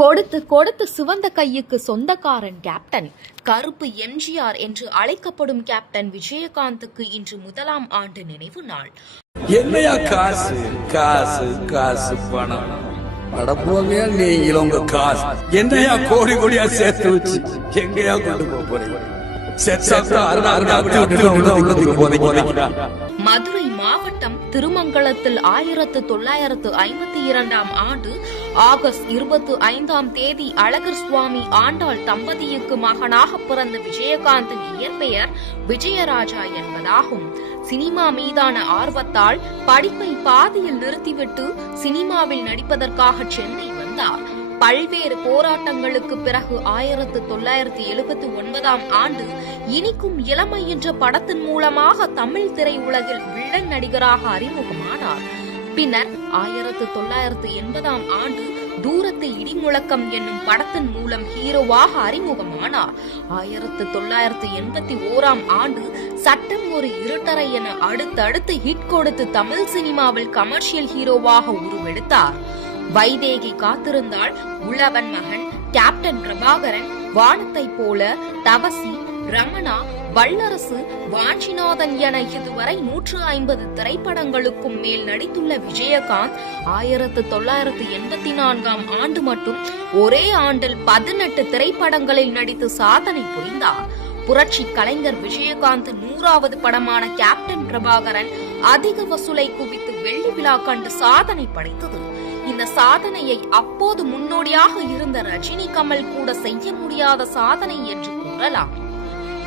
கொடுத்து கொடுத்து சிவந்த கையுக்கு சொந்தக்காரன் கேப்டன் கருப்பு எம்ஜிஆர் என்று அழைக்கப்படும் கேப்டன் விஜயகாந்துக்கு இன்று முதலாம் ஆண்டு நினைவு நாள். என்னையா காசு காசு காசு பணம்? நீங்களும் உங்க காசு. என்னையா கோடி கோடியா சேர்த்து வச்சு எங்கயா கொண்டு போக போறீங்க? மதுரை மாவட்டம் திருமங்கலத்தில் ஆயிரத்து தொள்ளாயிரத்து ஐம்பத்தி இரண்டாம் ஆண்டு ஆகஸ்ட் இருபத்தி ஐந்தாம் தேதி அழகர் சுவாமி ஆண்டாள் தம்பதியுக்கு மகனாக பிறந்த விஜயகாந்தின் இயற்பெயர் விஜயராஜா என்பதாகும். சினிமா மீதான ஆர்வத்தால் படிப்பை பாதியில் நிறுத்திவிட்டு சினிமாவில் நடிப்பதற்காக சென்னை வந்தார். பல்வேறு போராட்டங்களுக்கு பிறகு ஆயிரத்து தொள்ளாயிரத்து எழுபத்தி ஒன்பதாம் ஆண்டு இனிக்கும் இளமை என்ற படத்தின் மூலமாக தமிழ் திரையுலகில் வில்லன் நடிகராக அறிமுகமானார். பின்னர் ஆயிரத்து தொள்ளாயிரத்து எண்பதாம் ஆண்டு தூரத்து இடிமுழக்கம் என்னும் படத்தின் மூலம் ஹீரோவாக அறிமுகமானார். ஆயிரத்து தொள்ளாயிரத்து எண்பத்தி ஓராம் ஆண்டு சட்டம் ஒரு இருட்டரை என அடுத்தடுத்து ஹிட் கொடுத்து தமிழ் சினிமாவில் கமர்ஷியல் ஹீரோவாக உருவெடுத்தார். வைதேகி காத்திருந்தாள் உழவன் மகன் கேப்டன் பிரபாகரன் வானத்தை போல தவசி ரமணா வல்லரசு வாஞ்சிநாதன் என இதுவரை நூற்று ஐம்பது திரைப்படங்களுக்கும் மேல் நடித்துள்ள விஜயகாந்த் ஆயிரத்து தொள்ளாயிரத்து எண்பத்தி நான்காம் ஆண்டு மட்டும் ஒரே ஆண்டில் பதினெட்டு திரைப்படங்களில் நடித்து சாதனை புரிந்தார். புரட்சி கலைஞர் விஜயகாந்த் நூறாவது படமான கேப்டன் பிரபாகரன் அதிக வசூலை குவித்து வெள்ளி விழா கண்டு சாதனை படைத்தது. இந்த சாதனையை அப்போது முன்னோடியாக இருந்த ரஜினி கமல் கூட செய்ய முடியாத சாதனை என்று கூறலாம்.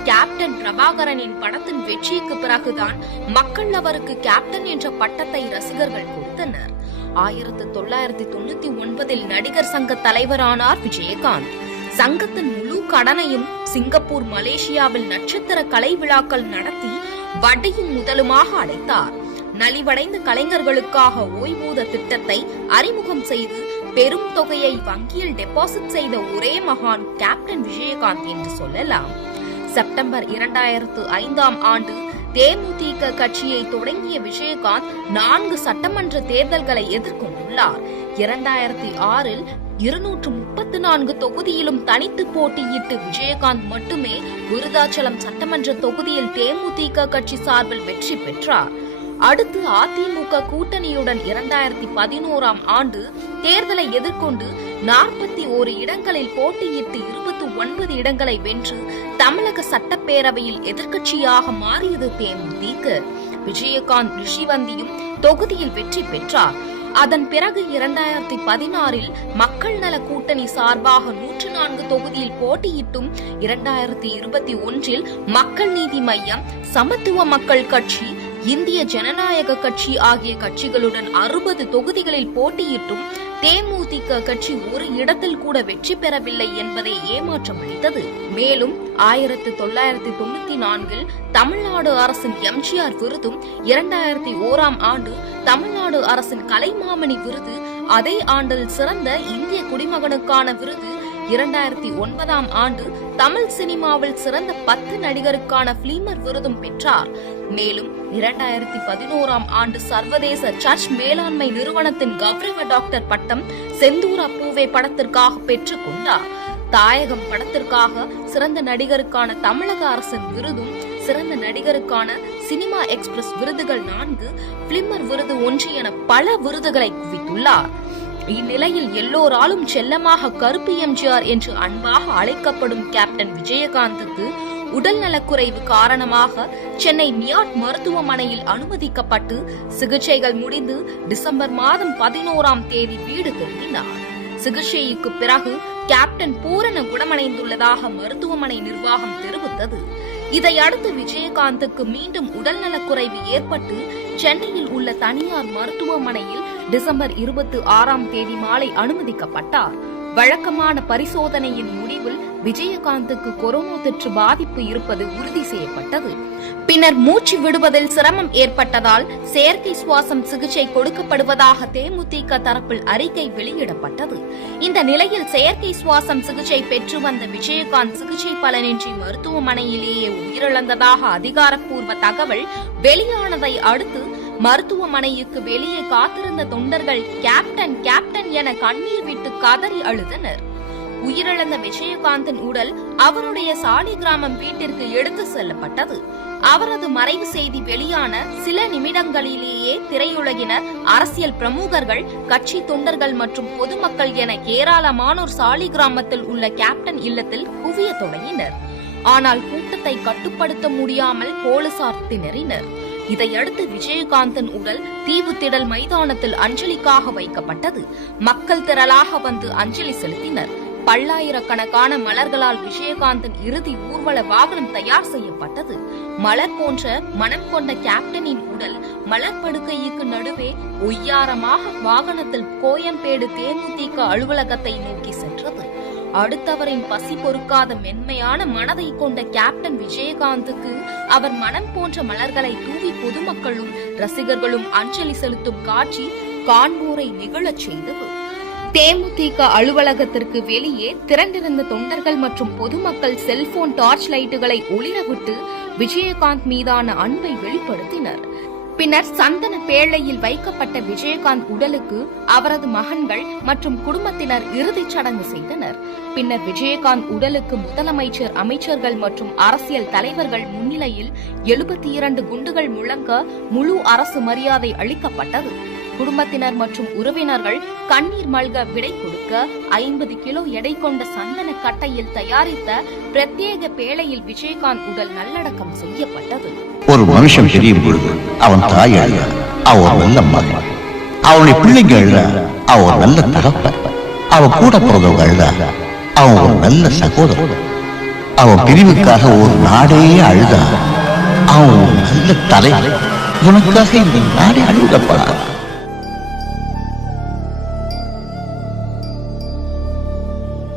கேப்டன் பிரபாகரனின் படத்தின் வெற்றிக்கு பிறகுதான் மக்கள் அவருக்கு கேப்டன் என்ற பட்டத்தை ரசிகர்கள் கொடுத்தனர். ஆயிரத்து தொள்ளாயிரத்தி தொண்ணூத்தி ஒன்பதில் நடிகர் சங்க தலைவரானார் விஜயகாந்த். சங்கத்தின் முழு கடனையும் சிங்கப்பூர் மலேசியாவில் நட்சத்திர கலை விழாக்கள் நடத்தி வட்டியும் முதலுமாக அடைத்தார். நலிவடைந்த கலைஞர்களுக்காக ஓய்வூத திட்டத்தை அறிமுகம் செய்து பெரும் தொகையை வங்கியில் டெபாசிட் செய்த ஒரே மகான் கேப்டன் விஜயகாந்த் என்று சொல்லலாம். செப்டம்பர் இரண்டாயிரத்து ஐந்தாம் ஆண்டு தேமுதிக கட்சியை தொடங்கிய விஜயகாந்த் நான்கு சட்டமன்ற தேர்தல்களை எதிர்கொண்டுள்ளார். இரண்டாயிரத்தி ஆறில் இருநூற்று முப்பத்து நான்கு தொகுதியிலும் தனித்து போட்டியிட்டு விஜயகாந்த் மட்டுமே விருதாச்சலம் சட்டமன்ற தொகுதியில் தேமுதிக கட்சி சார்பில் வெற்றி பெற்றார். அடுத்து அதிமுக கூட்டணியுடன் இரண்டாயிரத்தி பதினோராம் ஆண்டு தேர்தலை எதிர்கொண்டு நாற்பத்தி ஓரு இடங்களில் போட்டியிட்டு இருபத்தி ஒன்பது இடங்களை வென்று தமிழக சட்டப்பேரவையில் எதிர்க்கட்சியாக மாறியது தேமுதிக. விஜயகாந்த் ரிஷிவந்தியும் தொகுதியில் வெற்றி பெற்றார். அதன் பிறகு இரண்டாயிரத்தி பதினாறில் மக்கள் நல கூட்டணி சார்பாக நூற்று நான்கு தொகுதியில் போட்டியிட்டும் இரண்டாயிரத்தி இருபத்தி ஒன்றில் மக்கள் நீதி மையம் சமத்துவ மக்கள் கட்சி இந்திய ஜனநாயக கட்சி ஆகிய கட்சிகளுடன் அறுபது தொகுதிகளில் போட்டியிட்டும் தேமுதிக கட்சி ஒரு இடத்தில் கூட வெற்றி பெறவில்லை என்பதை ஏமாற்றம் அளித்தது மேலும் ஆயிரத்தி தொள்ளாயிரத்தி தொண்ணூத்தி நான்கில் தமிழ்நாடு அரசின் எம்ஜிஆர் விருதும் இரண்டாயிரத்தி ஓராம் ஆண்டு தமிழ்நாடு அரசின் கலைமாமணி விருது அதே ஆண்டில் சிறந்த இந்திய குடிமகனுக்கான விருது இரண்டாயிரத்தி ஒன்பதாம் ஆண்டு தமிழ் சினிமாவில் சிறந்த பத்து நடிகருக்கான பிலிமர் விருதும் பெற்றார். மேலும் இரண்டாயிரத்தி பதினோராம் ஆண்டு சர்வதேச சர்ச் மேலாண்மை நிறுவனத்தின் கௌரவ டாக்டர் பட்டம் செந்தூரா பூவே படத்திற்காக பெற்றுக் கொண்டார். தாயகம் படத்திற்காக சிறந்த நடிகருக்கான தமிழக அரசின் விருதும் சிறந்த நடிகருக்கான சினிமா எக்ஸ்பிரஸ் விருதுகள் நான்கு பிலிமர் விருது ஒன்று என பல விருதுகளை குவித்துள்ளார். இந்நிலையில் எல்லோராலும் செல்லமாக கருப்பு எம்ஜிஆர் என்று அன்பாக அழைக்கப்படும் கேப்டன் விஜயகாந்துக்கு உடல் நலக்குறைவு காரணமாக சென்னை மியாட் மருத்துவமனையில் அனுமதிக்கப்பட்டு சிகிச்சைகள் முடிந்து டிசம்பர் மாதம் பதினோராம் தேதி வீடு திரும்பினார். சிகிச்சைக்கு பிறகு கேப்டன் பூரண குணமடைந்துள்ளதாக மருத்துவமனை நிர்வாகம் தெரிவித்தது. இதையடுத்து விஜயகாந்துக்கு மீண்டும் உடல்நலக்குறைவு ஏற்பட்டு சென்னையில் உள்ள தனியார் மருத்துவமனையில் டிசம்பர் இருபத்தி ஆறாம் தேதி மாலை அனுமதிக்கப்பட்டார். வழக்கமான பரிசோதனையின் முடிவில் விஜயகாந்துக்கு கொரோனா தொற்று பாதிப்பு இருப்பது உறுதி செய்யப்பட்டது. பின்னர் மூச்சு விடுவதில் சிரமம் ஏற்பட்டதால் செயற்கை சுவாசம் சிகிச்சை கொடுக்கப்படுவதாக தேமுதிக தரப்பில் அறிக்கை வெளியிடப்பட்டது. இந்த நிலையில் செயற்கை சுவாசம் சிகிச்சை பெற்று வந்த விஜயகாந்த் சிகிச்சை பலனின்றி மருத்துவமனையிலேயே உயிரிழந்ததாக அதிகாரப்பூர்வ தகவல் வெளியானதை அடுத்து மருத்துவமனைக்கு வெளியே காத்திருந்த தொண்டர்கள் கேப்டன் கேப்டன் என கண்ணீர் விட்டு கதறி அழுதனர். உயிரிழந்த விஜயகாந்தின் உடல் அவருடைய சாலி கிராமம் வீட்டிற்கு எடுத்து செல்லப்பட்டது. அவரது மறைவு செய்தி வெளியான சில நிமிடங்களிலேயே திரையுலகினர் அரசியல் பிரமுகர்கள் கட்சி தொண்டர்கள் மற்றும் பொதுமக்கள் என ஏராளமானோர் சாலி கிராமத்தில் உள்ள கேப்டன் இல்லத்தில் குவிய தொடங்கினர். ஆனால் கூட்டத்தை கட்டுப்படுத்த முடியாமல் போலீசார் திணறினர். இதையடுத்து விஜயகாந்தன் உடல் தீவுத்திடல் மைதானத்தில் அஞ்சலிக்காக வைக்கப்பட்டது. மக்கள் திரளாக வந்து அஞ்சலி செலுத்தினர். பல்லாயிரக்கணக்கான மலர்களால் விஜயகாந்தன் இறுதி ஊர்வல வாகனம் தயார் செய்யப்பட்டது. மலர் போன்ற மனம் கொண்ட கேப்டனின் உடல் மலர் படுக்கைக்கு நடுவே ஒய்யாரமாக வாகனத்தில் கோயம்பேடு தேமுதிக அலுவலகத்தை நோக்கி சென்றது. அடுத்தவரின் பசி பொறுக்காத மென்மையான மனதை கொண்ட கேப்டன் விஜயகாந்துக்கு அவர் மனம் போன்ற மலர்களை தூவி பொதுமக்களும் ரசிகர்களும் அஞ்சலி செலுத்தும் காட்சி காண்போரை நிகழச் செய்தது. தேமுதிக அலுவலகத்திற்கு வெளியே திரண்டிருந்த தொண்டர்கள் மற்றும் பொதுமக்கள் செல்போன் டார்ச் லைட்டுகளை ஒளிரவிட்டு விஜயகாந்த் மீதான அன்பை வெளிப்படுத்தினர். பின்னர் சந்தன பேழையில் வைக்கப்பட்ட விஜயகாந்த் உடலுக்கு அவரது மகன்கள் மற்றும் குடும்பத்தினர் இறுதிச் சடங்கு செய்தனர். பின்னர் விஜயகாந்த் உடலுக்கு முதலமைச்சர் அமைச்சர்கள் மற்றும் அரசியல் தலைவர்கள் முன்னிலையில் எழுபத்தி இரண்டு குண்டுகள் முழங்க முழு அரசு மரியாதை அளிக்கப்பட்டது. குடும்பத்தினர் மற்றும் உறவினர்கள் கண்ணீர் மல்க விடை கொடுக்க ஐம்பது கிலோ எடை கொண்ட சந்தன கட்டையில் தயாரித்த பிரத்யேக பேழையில் விஜயகாந்த் உடல் நல்லடக்கம் செய்யப்பட்டது. ஒரு மனுஷன் தெரியும் பொழுது அவன் தாய் அவன் நல்ல மகன். அவனை பிள்ளைங்க அழுத அவ நல்ல தகப்பன். அவன் கூட பிறந்தவங்க அழுத அவன் ஒரு நல்ல சகோதரன். அவன் பிரிவுக்காக ஒரு நாடே அழுதா அவன் நல்ல தலை உனக்காக இந்த நாடே அழுதப்பா